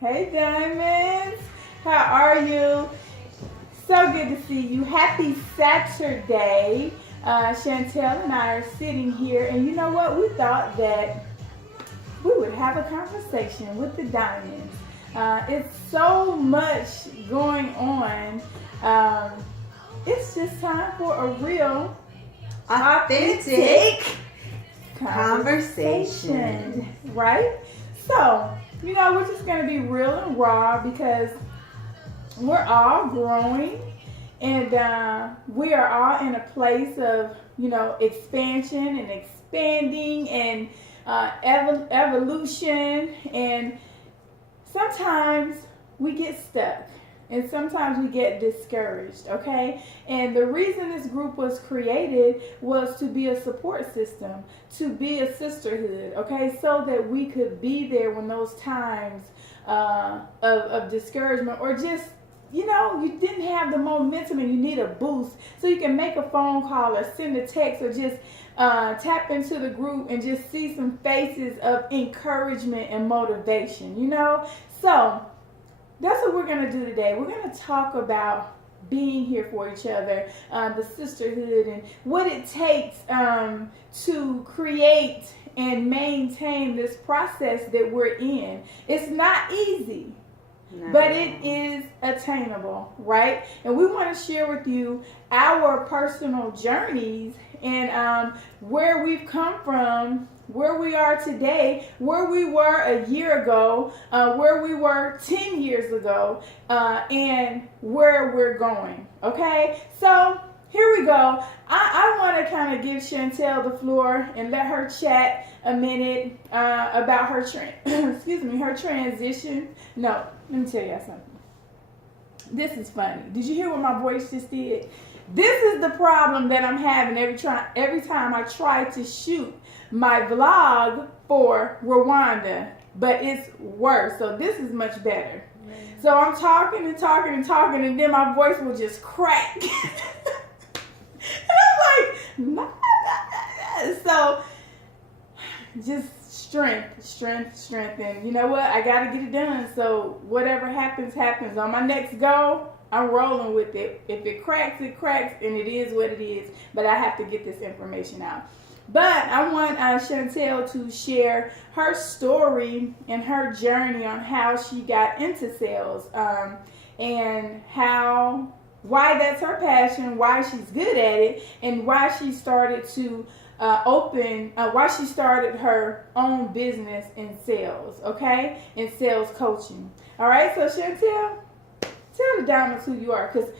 Hey Diamonds, how are you? So good to see you. Happy Saturday. Chantel and I are sitting here, and you know what? We thought that we would have a conversation with the Diamonds. It's so much going on. Um, it's just time for a real, authentic conversation, right? So, we're just going to be real and raw because we're all growing and we are all in a place of, expansion and expanding and evolution. And sometimes we get stuck and sometimes we get discouraged, okay? And the reason this group was created was to be a support system, to be a sisterhood, okay? So that we could be there when those times of discouragement or just, you didn't have the momentum and you need a boost. So you can make a phone call or send a text or just tap into the group and just see some faces of encouragement and motivation, So that's what we're going to do today. We're going to talk about being here for each other, the sisterhood, and what it takes to create and maintain this process that we're in. It's not easy. No. But it is attainable, right? And we want to share with you our personal journeys and where we've come from, where we are today, where we were a year ago, where we were 10 years ago, and where we're going, okay? So here we go. I want to kind of give Chantelle the floor and let her chat a minute about her her transition. No, let me tell you something. This is funny. Did you hear what my voice just did? This is the problem that I'm having every time I try to shoot my vlog for Rwanda, but it's worse. So this is much better. So I'm talking and talking and talking, and then my voice will just crack. And I'm like, so just strength, and you know what? I gotta get it done. So whatever happens. On my next go, I'm rolling with it. If it cracks, it cracks, and it is what it is. But I have to get this information out. But I want Chantelle to share her story and her journey on how she got into sales, and why that's her passion, why she's good at it, and why she started to why she started her own business in sales, okay? In sales coaching. All right, so Chantelle, tell the Diamonds who you are, because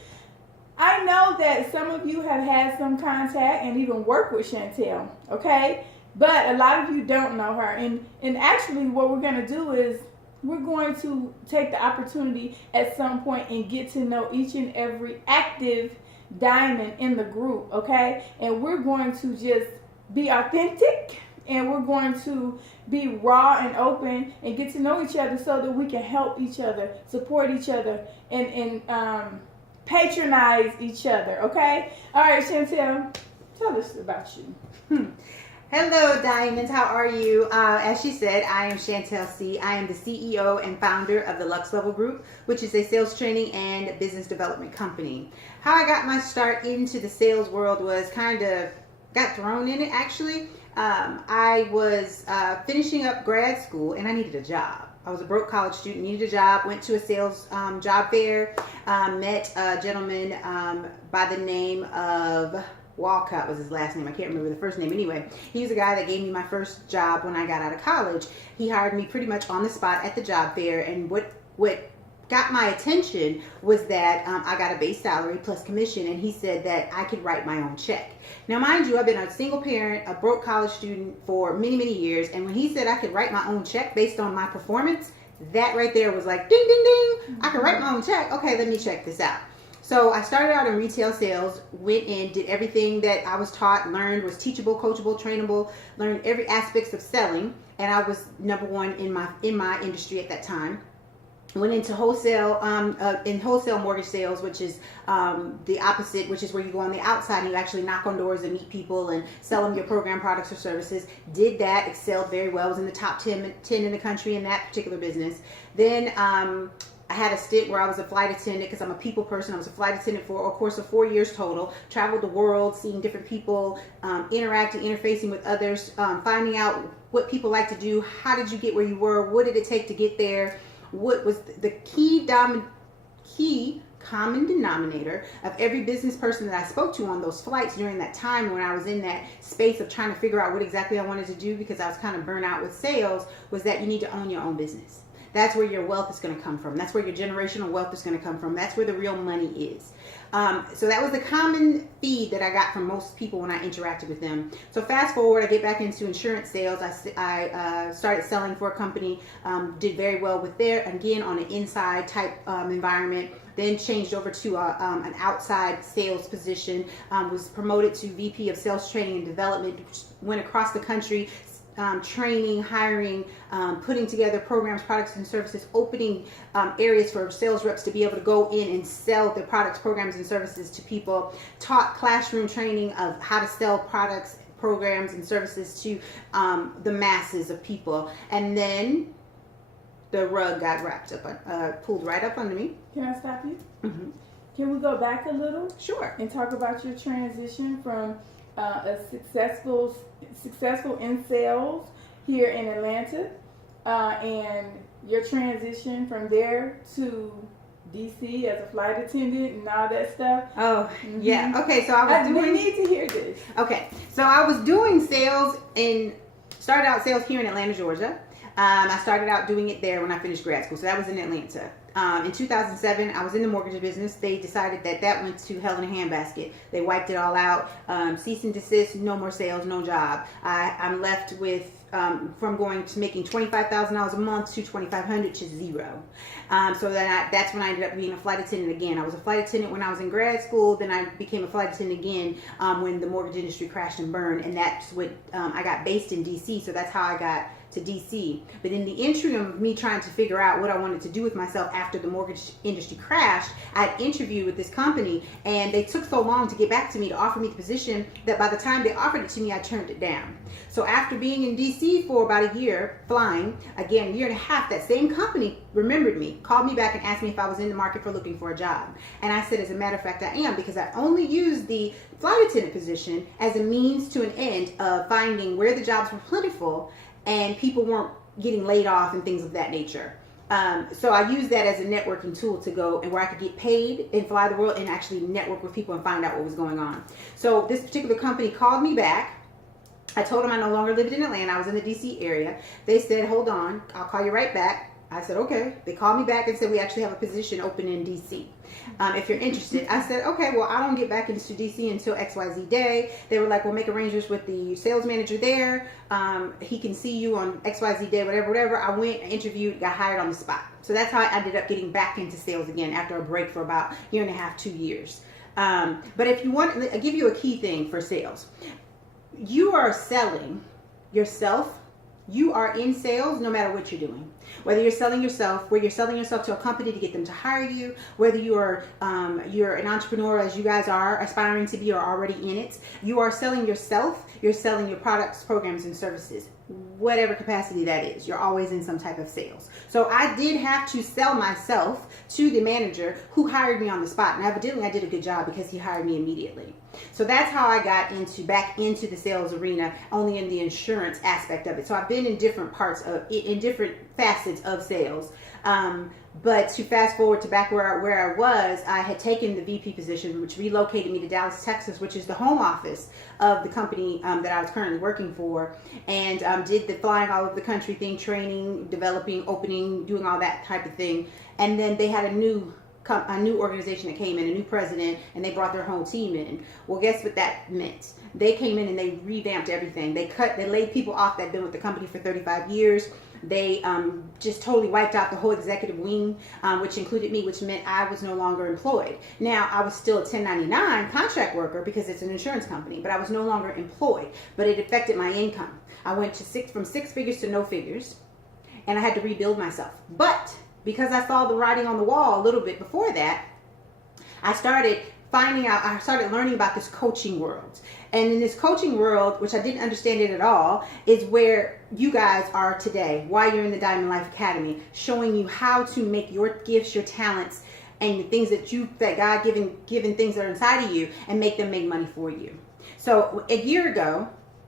I know that some of you have had some contact and even work with Chantelle, okay? But a lot of you don't know her. And actually what we're going to do is we're going to take the opportunity at some point and get to know each and every active diamond in the group, okay? And we're going to just be authentic, and we're going to be raw and open and get to know each other so that we can help each other, support each other, and patronize each other, okay? All right, Chantelle, tell us about you. Hello, Diamonds. How are you? As she said, I am ChantelleC. I am the CEO and founder of the Lux Level Group, which is a sales training and business development company. How I got my start into the sales world was got thrown in it, actually. I was finishing up grad school and I needed a job. I was a broke college student, needed a job, went to a sales job fair, met a gentleman by the name of Walcott was his last name. I can't remember the first name. Anyway, he was the guy that gave me my first job when I got out of college. He hired me pretty much on the spot at the job fair, and what got my attention was that I got a base salary plus commission, and he said that I could write my own check. Now, mind you, I've been a single parent, a broke college student for many, many years, and when he said I could write my own check based on my performance, that right there was like, ding, ding, ding, I can write my own check. Okay, let me check this out. So I started out in retail sales, went in, did everything that I was taught, learned, was teachable, coachable, trainable, learned every aspect of selling, and I was number one in my industry at that time. went into wholesale in wholesale mortgage sales, which is the opposite, which is where you go on the outside and you actually knock on doors and meet people and sell them your program products or services. Did that, excelled very well, was in the top 10 in the country in that particular business. Then I had a stint where I was a flight attendant because I'm a people person. I was a flight attendant for a course of 4 years total. Traveled the world, seeing different people, interacting, interfacing with others, finding out what people like to do. How did you get where you were? What did it take to get there? What was the key common denominator of every business person that I spoke to on those flights during that time when I was in that space of trying to figure out what exactly I wanted to do, because I was kind of burnt out with sales, was that you need to own your own business. That's where your wealth is going to come from. That's where your generational wealth is going to come from. That's where the real money is. So that was the common feed that I got from most people when I interacted with them. So fast forward, I get back into insurance sales. I started selling for a company, did very well with there, again on an inside type environment. Then changed over to an outside sales position, was promoted to VP of Sales Training and Development, went across the country, training, hiring, putting together programs, products, and services, opening areas for sales reps to be able to go in and sell their products, programs, and services to people, taught classroom training of how to sell products, programs, and services to the masses of people. And then the rug got wrapped up, pulled right up under me. Can I stop you? Mm-hmm. Can we go back a little? Sure. And talk about your transition from a successful in sales here in Atlanta, and your transition from there to DC as a flight attendant and all that stuff. Oh, Mm-hmm. yeah. Okay, so We need to hear this. Okay, so I was doing sales started out sales here in Atlanta, Georgia. I started out doing it there when I finished grad school, so that was in Atlanta. In 2007, I was in the mortgage business. They decided that went to hell in a handbasket. They wiped it all out. Cease and desist, no more sales, no job. I'm left with from going to making $25,000 a month to $2,500 to zero. So then that's when I ended up being a flight attendant again. I was a flight attendant when I was in grad school. Then I became a flight attendant again when the mortgage industry crashed and burned. And that's what I got based in DC. So that's how I got to DC. But in the interim of me trying to figure out what I wanted to do with myself after the mortgage industry crashed, I interviewed with this company, and they took so long to get back to me to offer me the position that by the time they offered it to me, I turned it down. So after being in DC for about a year, flying, again, a year and a half, that same company remembered me, called me back and asked me if I was in the market for looking for a job. And I said, as a matter of fact, I am, because I only used the flight attendant position as a means to an end of finding where the jobs were plentiful and people weren't getting laid off and things of that nature. So I used that as a networking tool to go and where I could get paid and fly the world and actually network with people and find out what was going on. So this particular company called me back. I told them I no longer lived in Atlanta. I was in the DC area. They said, hold on, I'll call you right back. I said, okay. They called me back and said, we actually have a position open in DC. If you're interested. I said, okay, well, I don't get back into DC until XYZ day. They were like, we'll make arrangements with the sales manager there. He can see you on XYZ day, whatever. I went, interviewed, got hired on the spot. So that's how I ended up getting back into sales again after a break for about a year and a half, 2 years. But if you want, I'll give you a key thing for sales. You are selling yourself. You are in sales no matter what you're doing. Whether you're selling yourself, where you're selling yourself to a company to get them to hire you, whether you're an entrepreneur, as you guys are aspiring to be or already in it, you are selling yourself, you're selling your products, programs, and services. Whatever capacity that is, you're always in some type of sales. So I did have to sell myself to the manager who hired me on the spot. And evidently I did a good job because he hired me immediately. So that's how I got back into the sales arena, only in the insurance aspect of it. So I've been in different different facets of sales. But to fast forward to back where I was, I had taken the VP position, which relocated me to Dallas, Texas, which is the home office of the company that I was currently working for, and did the flying all over the country thing, training, developing, opening, doing all that type of thing. And then they had a new organization that came in, a new president, and they brought their whole team in. Well, guess what that meant? They came in and they revamped everything. They laid people off that had been with the company for 35 years. They just totally wiped out the whole executive wing, which included me, which meant I was no longer employed. Now, I was still a 1099 contract worker because it's an insurance company, but I was no longer employed. But it affected my income. I went from six figures to no figures, and I had to rebuild myself. But because I saw the writing on the wall a little bit before that, I started learning about this coaching world. And in this coaching world, which I didn't understand it at all, is where you guys are today, why you're in the Diamond Life Academy, showing you how to make your gifts, your talents, and the things that God given things that are inside of you, and make them make money for you. So a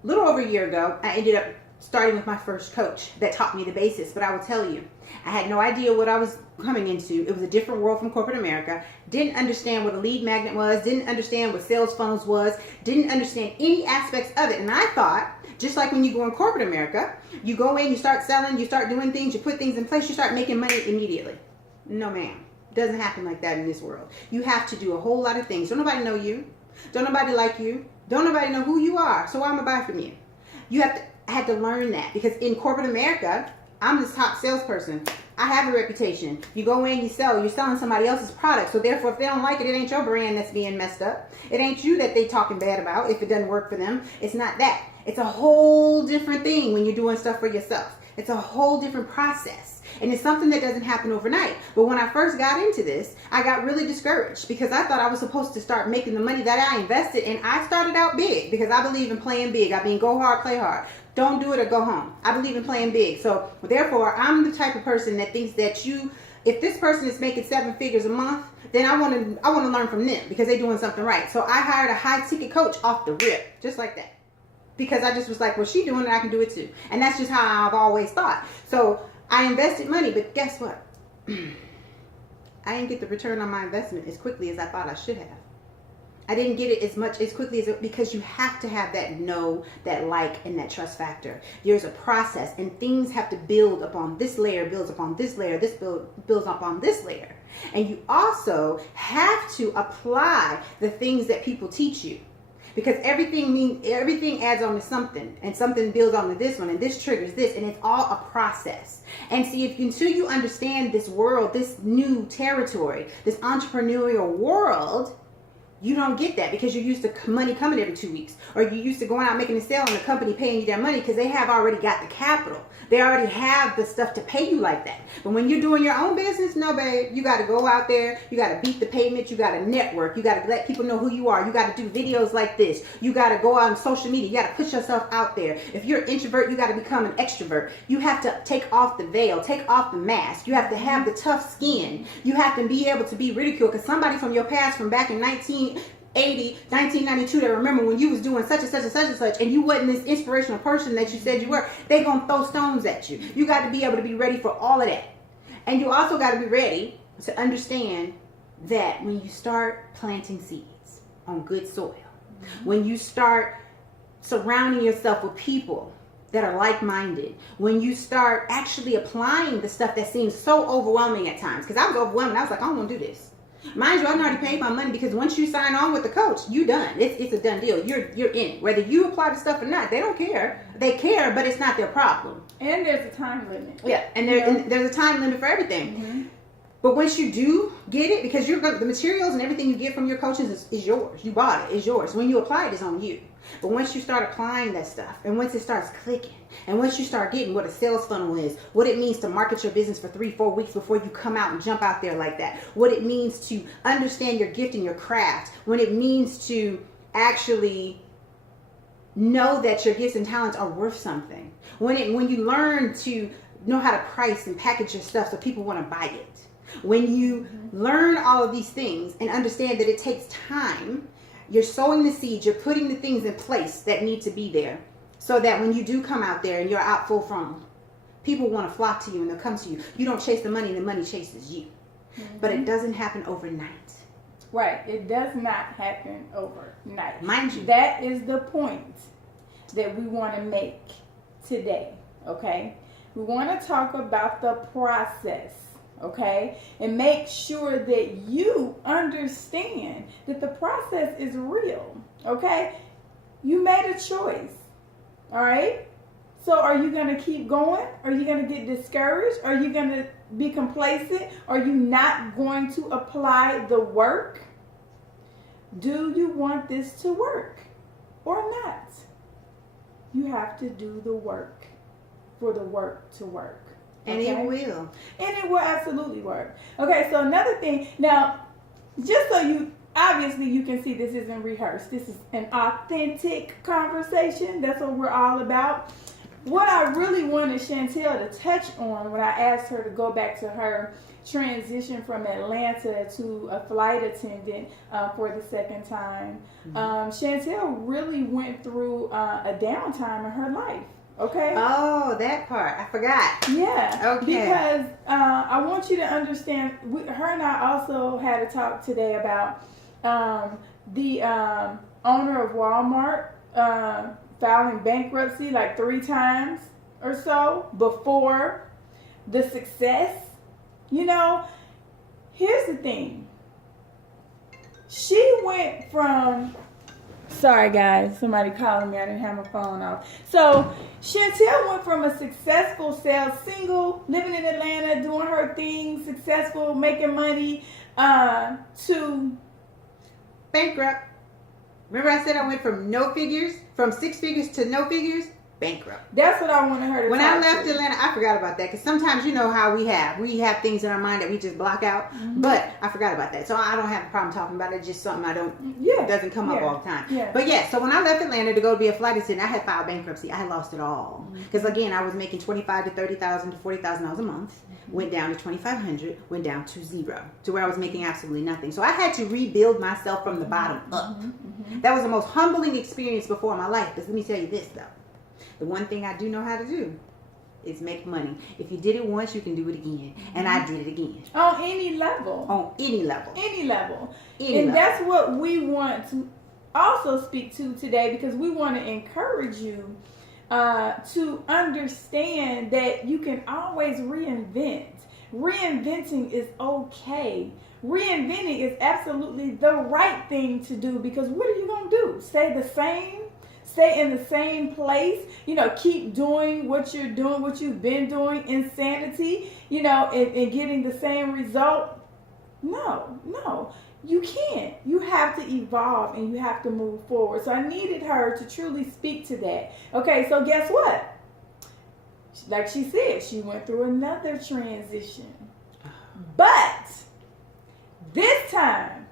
little over a year ago, I ended up starting with my first coach that taught me the basics. But I will tell you, I had no idea what I was coming into. It was a different world from corporate America. Didn't understand what a lead magnet was. Didn't understand what sales funnels was. Didn't understand any aspects of it. And I thought, just like when you go in corporate America, you go in, you start selling, you start doing things, you put things in place, you start making money immediately. No, ma'am. It doesn't happen like that in this world. You have to do a whole lot of things. Don't nobody know you. Don't nobody like you. Don't nobody know who you are. So why am I buying from you? I had to learn that, because in corporate America, I'm this top salesperson. I have a reputation. You go in, you sell, you're selling somebody else's product. So therefore, if they don't like it, it ain't your brand that's being messed up. It ain't you that they talking bad about if it doesn't work for them. It's not that. It's a whole different thing when you're doing stuff for yourself. It's a whole different process. And it's something that doesn't happen overnight. But when I first got into this, I got really discouraged because I thought I was supposed to start making the money that I invested. And I started out big because I believe in playing big. I mean, go hard, play hard. Don't do it or go home. I believe in playing big. So therefore, I'm the type of person that thinks that if this person is making 7 figures a month, then I want to learn from them because they're doing something right. So I hired a high ticket coach off the rip, just like that. Because I just was like, well, she's doing it, I can do it too. And that's just how I've always thought. So I invested money, but guess what? I didn't get the return on my investment as quickly as I thought I should have. I didn't get it as quickly because you have to have that know, that like, and that trust factor. There's a process, and things have to build upon this layer, builds upon this layer, this builds upon this layer. And you also have to apply the things that people teach you. Because everything adds on to something, and something builds on to this one, and this triggers this, and it's all a process. And see, until you understand this world, this new territory, this entrepreneurial world, you don't get that because you're used to money coming every 2 weeks, or you're used to going out making a sale and the company paying you their money because they have already got the capital. They already have the stuff to pay you like that. But when you're doing your own business, no, babe, you got to go out there. You got to beat the pavement. You got to network. You got to let people know who you are. You got to do videos like this. You got to go out on social media. You got to put yourself out there. If you're an introvert, you got to become an extrovert. You have to take off the veil, take off the mask. You have to have the tough skin. You have to be able to be ridiculed because somebody from your past, from back in 1992, that remember when you was doing such and such and such and such, and you wasn't this inspirational person that you said you were, they gonna throw stones at you. You got to be able to be ready for all of that. And you also got to be ready to understand that when you start planting seeds on good soil, when you start surrounding yourself with people that are like-minded, when you start actually applying the stuff that seems so overwhelming at times, because I was overwhelmed, I was like, I don't want to do this. Mind you, I've already paid my money because once you sign on with the coach, you done. It's a done deal. You're in. Whether you apply the stuff or not, they don't care. They care, but it's not their problem. And there's a time limit. Yeah, and there's a time limit for everything. Mm-hmm. But once you do get it, because the materials and everything you get from your coaches is yours. You bought it. It's yours. When you apply it, it's on you. But once you start applying that stuff, and once it starts clicking, and once you start getting what a sales funnel is, what it means to market your business for 3-4 weeks before you come out and jump out there like that, what it means to understand your gift and your craft, what it means to actually know that your gifts and talents are worth something, when you learn to know how to price and package your stuff so people want to buy it, when you learn all of these things and understand that it takes time, you're sowing the seeds, you're putting the things in place that need to be there so that when you do come out there and you're out full frontal, people want to flock to you and they'll come to you. You don't chase the money and the money chases you. Mm-hmm. But it doesn't happen overnight. Right. It does not happen overnight. Mind you. That is the point that we want to make today. Okay? We want to talk about the process. Okay, and make sure that you understand that the process is real. Okay, you made a choice. All right, so are you going to keep going? Are you going to get discouraged? Are you going to be complacent? Are you not going to apply the work? Do you want this to work or not? You have to do the work for the work to work. And it will. And it will absolutely work. Okay, so another thing. Now, just so obviously you can see this isn't rehearsed. This is an authentic conversation. That's what we're all about. What I really wanted Chantelle to touch on when I asked her to go back to her transition from Atlanta to a flight attendant for the second time, Chantelle really went through a downtime in her life. Okay. Oh, that part. I forgot. Yeah. Okay. Because I want you to understand, her and I also had a talk today about the owner of Walmart filing bankruptcy like 3 times or so before the success. You know, here's the thing. She went from... Sorry, guys. Somebody calling me. I didn't have my phone off. So, Chantelle went from a successful sales, single, living in Atlanta, doing her thing, successful, making money, to... bankrupt. Remember I said I went from 6 figures to no figures? Bankrupt. That's what I wanted her to When talk I left to. Atlanta, I forgot about that because sometimes you know how we have things in our mind that we just block out. But I forgot about that, so I don't have a problem talking about it. It's just something it doesn't come up all the time. Yeah. But so when I left Atlanta to go be a flight attendant, I had filed bankruptcy. I had lost it all because again, I was making $25,000 to $30,000 to $40,000 a month. Went down to $2,500. Went down to zero, to where I was making absolutely nothing. So I had to rebuild myself from the bottom up. That was the most humbling experience before in my life. But let me tell you this though. The one thing I do know how to do is make money. If you did it once, you can do it again. And I did it again. On any level. On any level. Any level. Any and level. that's what we want to also speak to today, because we want to encourage you to understand that you can always reinvent. Reinventing is okay. Reinventing is absolutely the right thing to do, because what are you going to do? Stay the same? Stay in the same place, keep doing what you're doing, what you've been doing, insanity, and getting the same result? No, you can't. You have to evolve and you have to move forward. So I needed her to truly speak to that. Okay, so guess what? Like she said, she went through another transition. But this time,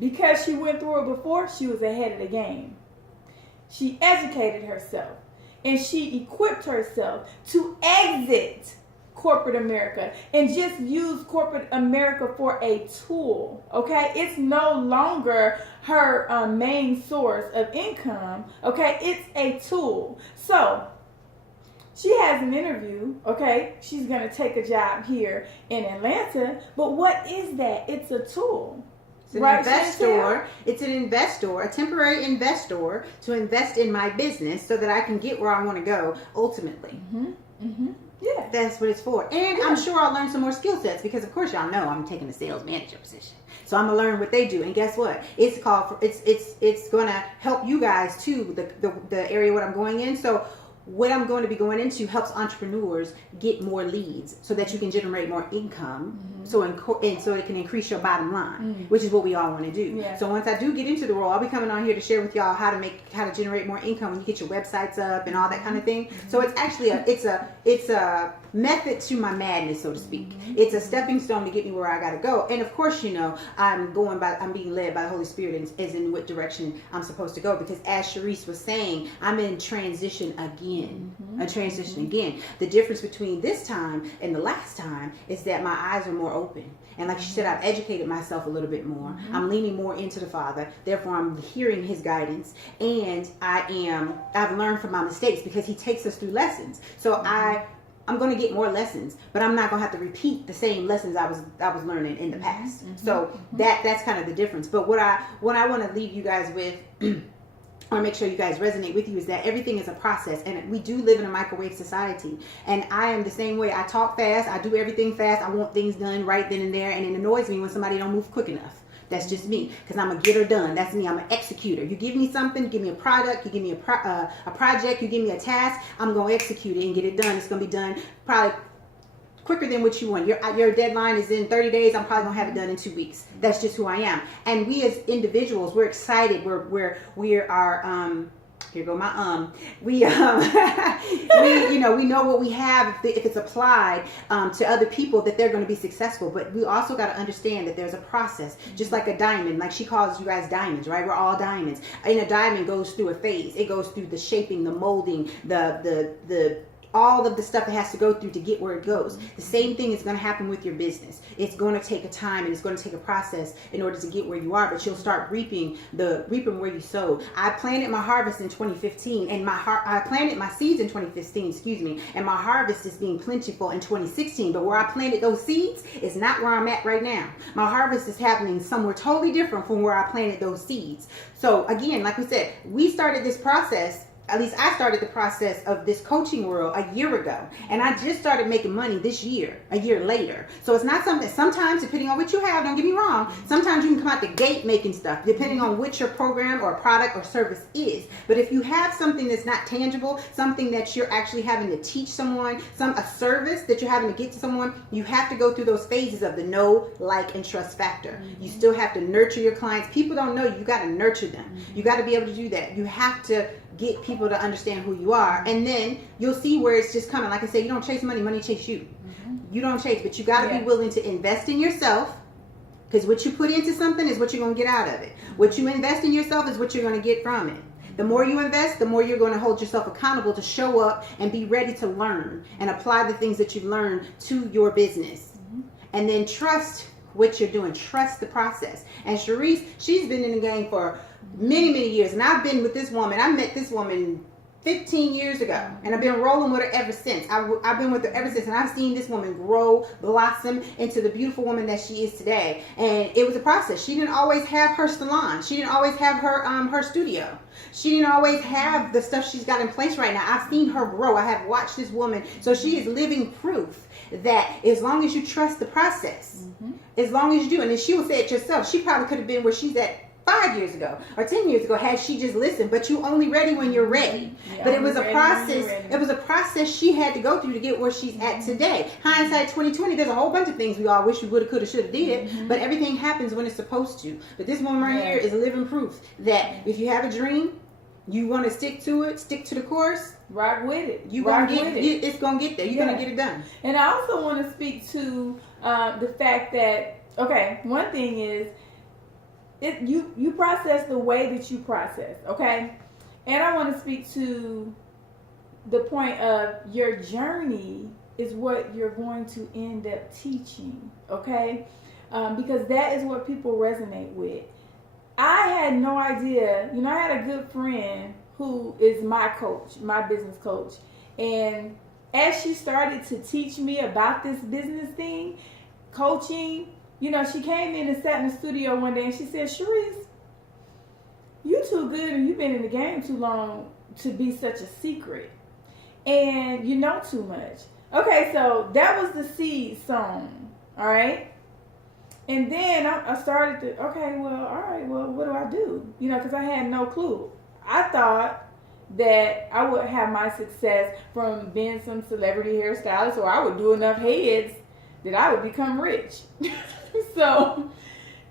because she went through it before, she was ahead of the game. She educated herself and she equipped herself to exit corporate America and just use corporate America for a tool. Okay, it's no longer her main source of income. Okay, it's a tool. So she has an interview. Okay, she's gonna take a job here in Atlanta. But what is that? It's a tool. It's an investor. It's an investor, a temporary investor to invest in my business so that I can get where I want to go ultimately. Yeah. That's what it's for. And I'm sure I'll learn some more skill sets because, of course, y'all know I'm taking a sales manager position. So I'm going to learn what they do. And guess what? It's going to help you guys too, the area what I'm going in. So what I'm going to be going into helps entrepreneurs get more leads so that you can generate more income, so it can increase your bottom line, which is what we all want to do. Yeah. So once I do get into the role, I'll be coming on here to share with y'all how to generate more income when you get your websites up and all that kind of thing. So it's actually it's a method to my madness, so to speak. It's a stepping stone to get me where I got to go. And of course, I'm being led by the Holy Spirit as in what direction I'm supposed to go, because as Cherise was saying, I'm in transition again. A transition again. The difference between this time and the last time is that my eyes are more open. And like she said, I've educated myself a little bit more. I'm leaning more into the Father. Therefore, I'm hearing His guidance. And I've learned from my mistakes because He takes us through lessons. So I'm going to get more lessons, but I'm not going to have to repeat the same lessons I was learning in the past. So that's kind of the difference. But what I want to leave you guys with, or make sure you guys resonate with you, is that everything is a process, and we do live in a microwave society. And I am the same way. I talk fast. I do everything fast. I want things done right then and there, and it annoys me when somebody don't move quick enough. That's just me, because I'm a getter done. That's me. I'm an executor. You give me something, you give me a product, you give me a project, you give me a task, I'm going to execute it and get it done. It's going to be done probably quicker than what you want. Your deadline is in 30 days. I'm probably going to have it done in 2 weeks. That's just who I am. And we as individuals, we're excited. We are here go my we we know what we have if it's applied to other people, that they're going to be successful. But we also got to understand that there's a process, just like a diamond. Like she calls you guys diamonds, right? We're all diamonds, and a diamond goes through a phase. It goes through the shaping, the molding, the all of the stuff that has to go through to get where it goes. The same thing is going to happen with your business. It's going to take a time, and it's going to take a process in order to get where you are, but you'll start reaping where you sowed. I planted my harvest in 2015, and I planted my seeds in 2015, and my harvest is being plentiful in 2016, but where I planted those seeds is not where I'm at right now. My harvest is happening somewhere totally different from where I planted those seeds. So again, like we said, we started this process. At least I started the process of this coaching world a year ago, and I just started making money this year, a year later. So it's not something, sometimes depending on what you have, don't get me wrong, sometimes you can come out the gate making stuff, depending on what your program or product or service is. But if you have something that's not tangible, something that you're actually having to teach someone, a service that you're having to get to someone, you have to go through those phases of the know, like, and trust factor. You still have to nurture your clients. People don't know you got to nurture them. You got to be able to do that. You have to get people to understand who you are, and then you'll see where it's just coming. Like I said, you don't chase money, money chase you. You don't chase, but you got to be willing to invest in yourself, because what you put into something is what you're going to get out of it. What you invest in yourself is what you're going to get from it. The more you invest, the more you're going to hold yourself accountable to show up and be ready to learn and apply the things that you've learned to your business. And then trust what you're doing. Trust the process. And Cherise, she's been in the game for many years, and I've been with this woman. I met this woman 15 years ago, and I've been rolling with her ever since. I've been with her ever since, and I've seen this woman grow, blossom into the beautiful woman that she is today. And it was a process. She didn't always have her salon. She didn't always have her studio. She didn't always have the stuff she's got in place right now. I've seen her grow. I have watched this woman. So she is living proof that as long as you trust the process, as long as you do, and then she will say it herself, she probably could have been where she's at 5 years ago or 10 years ago had she just listened. But you only ready when you're ready. But it was a process. It was a process she had to go through to get where she's at today. Hindsight 2020, there's a whole bunch of things we all wish we would have, could have, should have did, but everything happens when it's supposed to. But this woman right here is living proof that if you have a dream, you want to stick to it, stick to the course, rock with it. You gonna get it. It's gonna get there. You're gonna get it done. And I also want to speak to the fact that, okay, one thing is, you process the way that you process, okay? And I want to speak to the point of your journey is what you're going to end up teaching, okay? Because that is what people resonate with. I had no idea, I had a good friend who is my coach, my business coach. And as she started to teach me about this business thing, coaching, she came in and sat in the studio one day and she said, Cherise, you too good and you've been in the game too long to be such a secret. And you know too much. Okay, so that was the seed sown. All right. And then I started to, okay, well, all right, well, what do I do? Because I had no clue. I thought that I would have my success from being some celebrity hairstylist, or I would do enough heads that I would become rich. So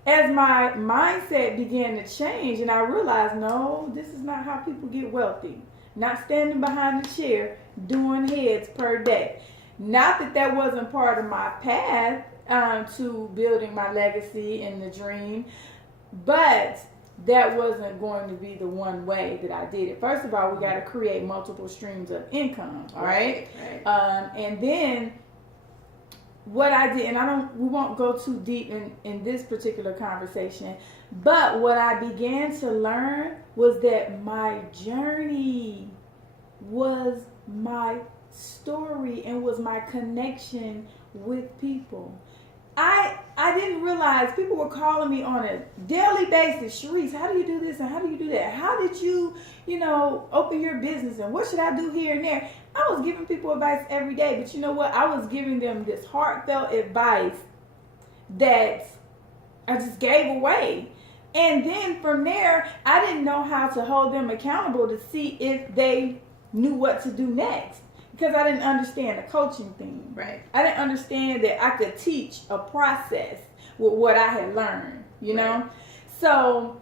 as my mindset began to change and I realized, no, this is not how people get wealthy. Not standing behind the chair doing heads per day. Not that wasn't part of my path to building my legacy and the dream, but that wasn't going to be the one way that I did it. First of all, we got to create multiple streams of income, all right? And then what I did, and we won't go too deep in this particular conversation, but what I began to learn was that my journey was my story and was my connection with people. I didn't realize people were calling me on a daily basis. Cherise, how do you do this and how do you do that? How did you, open your business and what should I do here and there? I was giving people advice every day, but you know what? I was giving them this heartfelt advice that I just gave away. And then from there, I didn't know how to hold them accountable to see if they knew what to do next. Because I didn't understand the coaching thing. Right. I didn't understand that I could teach a process with what I had learned, know? So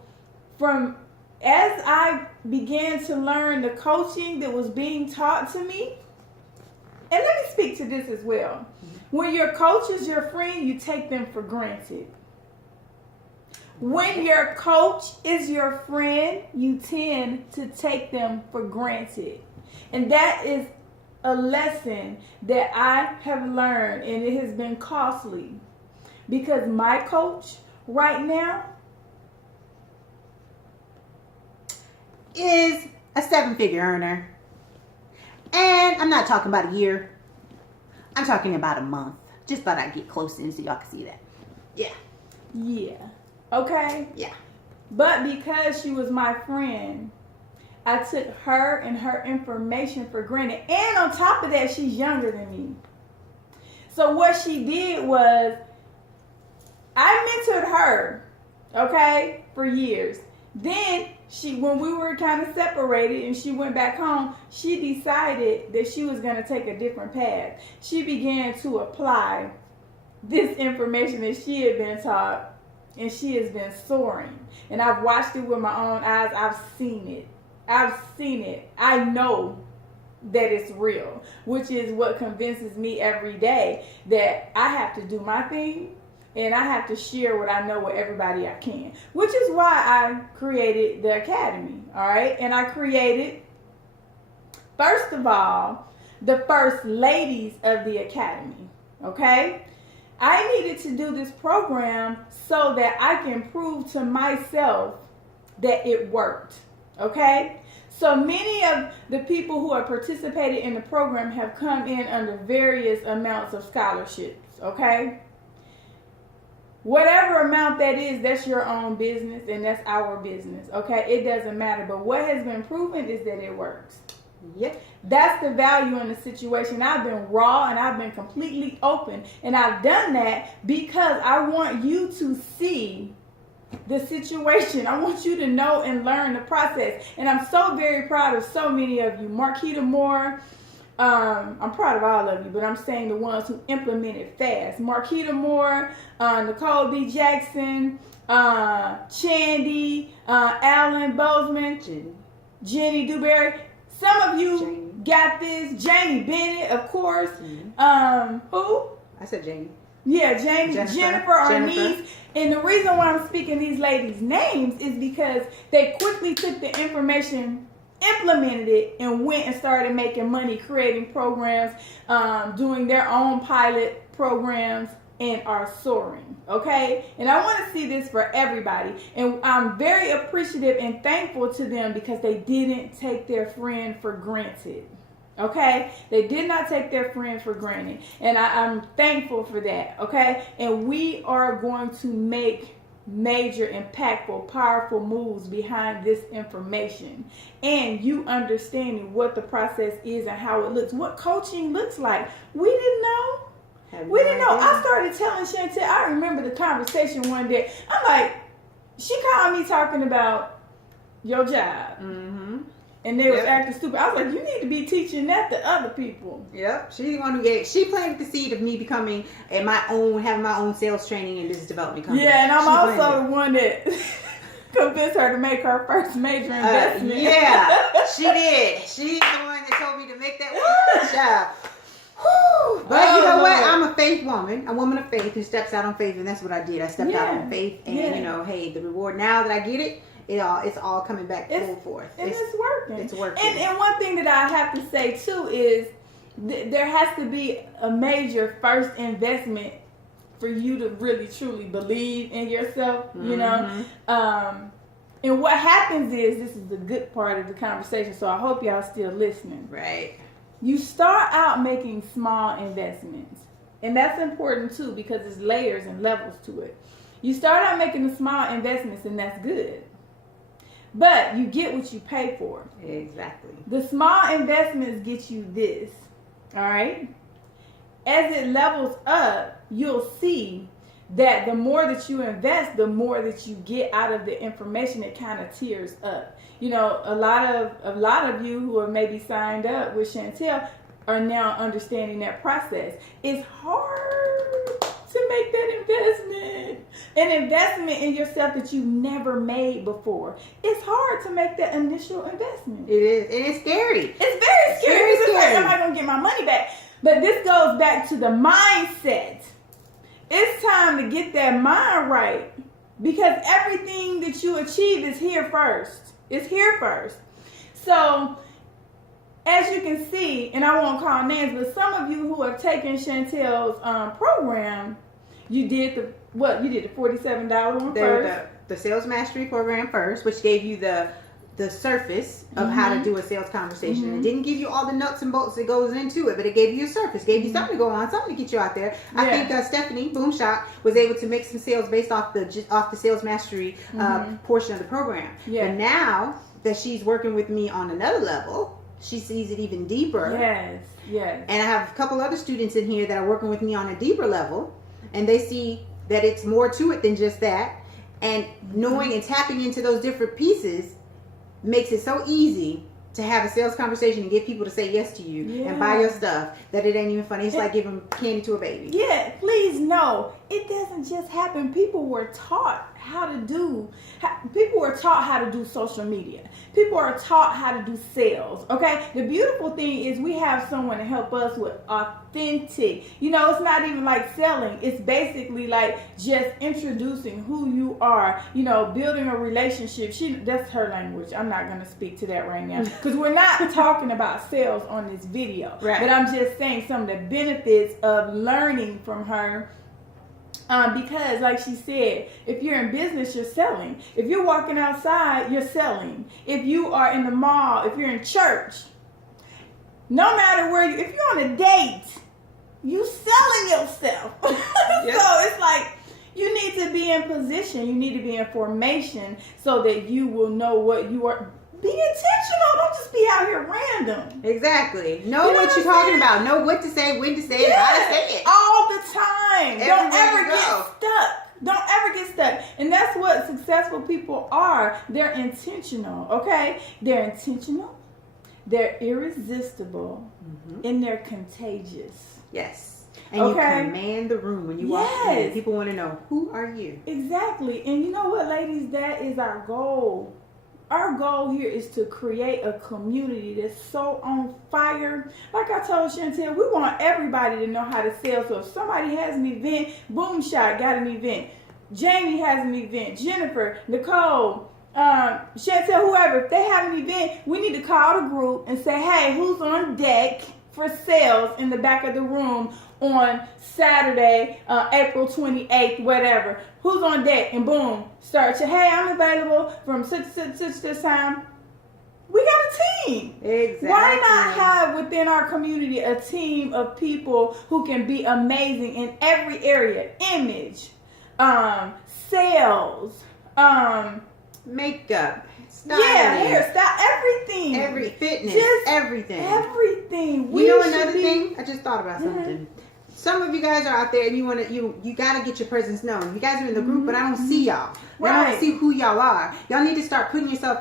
as I began to learn the coaching that was being taught to me, and let me speak to this as well. When your coach is your friend, you take them for granted. When your coach is your friend, you tend to take them for granted. And that is a lesson that I have learned, and it has been costly. Because my coach right now is a 7-figure earner. And I'm not talking about a year. I'm talking about a month. Just thought I'd get close in so y'all can see that. Yeah. Yeah. Okay? Yeah. But because she was my friend, I took her and her information for granted. And on top of that, she's younger than me. So what she did was, I mentored her, okay, for years. Then when we were kind of separated and she went back home, she decided that she was going to take a different path. She began to apply this information that she had been taught, and she has been soaring. And I've watched it with my own eyes. I've seen it. I know that it's real, which is what convinces me every day that I have to do my thing. And I have to share what I know with everybody I can, which is why I created the Academy, all right? And I created, first of all, the first ladies of the Academy, okay? I needed to do this program so that I can prove to myself that it worked, okay? So many of the people who have participated in the program have come in under various amounts of scholarships, okay? Whatever amount that is, that's your own business and that's our business, okay? It doesn't matter. But what has been proven is that it works. Yep. That's the value in the situation. I've been raw and I've been completely open. And I've done that because I want you to see the situation. I want you to know and learn the process. And I'm so very proud of so many of you. Marquita Moore. I'm proud of all of you, but I'm saying the ones who implemented fast. Marquita Moore, Nicole B. Jackson, Chandy, Alan Bozeman, Jenny Dewberry. Some of you got this. Jamie Bennett, of course. Who? I said Jamie. Yeah, Jamie, Jennifer Arnese. And the reason why I'm speaking these ladies' names is because they quickly took the information, implemented it, and went and started making money, creating programs, doing their own pilot programs, and are soaring, okay? And I want to see this for everybody. And I'm very appreciative and thankful to them because they didn't take their friend for granted, okay? They did not take their friend for granted. And I'm thankful for that, okay? And we are going to make major, impactful, powerful moves behind this information, and you understanding what the process is and how it looks, what coaching looks like. We didn't know. I started telling Chantel, I remember the conversation one day. I'm like, she called me talking about your job. And they was acting stupid. I was like, you need to be teaching that to other people. Yep. She's the one who she planted the seed of me becoming having my own sales training and business development company. Yeah, and I'm also the one that convinced her to make her first major investment. Yeah, she did. She's the one that told me to make that job. But you know what? I'm a faith woman, a woman of faith who steps out on faith, and that's what I did. I stepped out on faith, and you know, hey, the reward now that I get it, it's all coming back full forth. And it's working. It's working. And one thing that I have to say too is there has to be a major first investment for you to really truly believe in yourself. You know. And what happens is, this is the good part of the conversation, so I hope y'all still listening. Right. You start out making small investments. And that's important too because there's layers and levels to it. You start out making the small investments, and that's good. But you get what you pay for. Exactly. The small investments get you this. All right? As it levels up, you'll see that the more that you invest, the more that you get out of the information. It kind of tiers up. You know, a lot of you who are maybe signed up with Chantel are now understanding that process. It's hard to make that investment. An investment in yourself that you've never made before. It's hard to make that initial investment. It is. And it's scary. It's very scary. Very It's like, scary. am I going to get my money back? But this goes back to the mindset. It's time to get that mind right, because everything that you achieve is here first. It's here first. So, as you can see, and I won't call names, but some of you who have taken Chantelle's program, you did the $47 one first. The sales mastery program first, which gave you the surface of how to do a sales conversation. It didn't give you all the nuts and bolts that goes into it, but it gave you a surface, gave you something to go on, something to get you out there. I think Stephanie Boomshot was able to make some sales based off the sales mastery portion of the program. But now that she's working with me on another level, she sees it even deeper. Yes. And I have a couple other students in here that are working with me on a deeper level, and they see that it's more to it than just that. And knowing and tapping into those different pieces makes it so easy to have a sales conversation and get people to say yes to you and buy your stuff that it ain't even funny. It's like giving candy to a baby. Yeah, please know, it doesn't just happen. People were taught how to do social media. People are taught how to do sales, okay? The beautiful thing is we have someone to help us with authentic. It's not even like selling. It's basically like just introducing who you are, building a relationship. That's her language. I'm not going to speak to that right now because we're not talking about sales on this video. Right. But I'm just saying some of the benefits of learning from her. Because like she said, if you're in business, you're selling. If you're walking outside, you're selling. If you are in the mall, if you're in church, no matter where if you're on a date, you selling yourself. So it's like you need to be in position. You need to be in formation so that you will know what you are. Be intentional. Don't just be out here random. Exactly. Know what you're talking about. Know what to say, when to say it, how to say it. All the time. Don't ever get stuck. Don't ever get stuck. And that's what successful people are. They're intentional, okay? They're intentional. They're irresistible. And they're contagious. Yes. And you command the room when you walk in. People want to know, who are you? Exactly. And you know what, ladies? That is our goal. Our goal here is to create a community that's so on fire. Like I told Chantelle, we want everybody to know how to sell. So if somebody has an event, Boomshot got an event. Jamie has an event. Jennifer, Nicole, Chantelle, whoever, if they have an event, we need to call the group and say, hey, who's on deck for sales in the back of the room on Saturday, April 28th, whatever. Who's on deck? And boom, start your, hey, I'm available from such this time. We got a team. Exactly. Why not have within our community a team of people who can be amazing in every area? Image, sales, makeup, styling, hairstyle, everything. Fitness, just everything. Everything. You know another thing? I just thought about something. Some of you guys are out there and you gotta get your presence known. You guys are in the group, but I don't see y'all. I don't see who y'all are. Y'all need to start putting yourself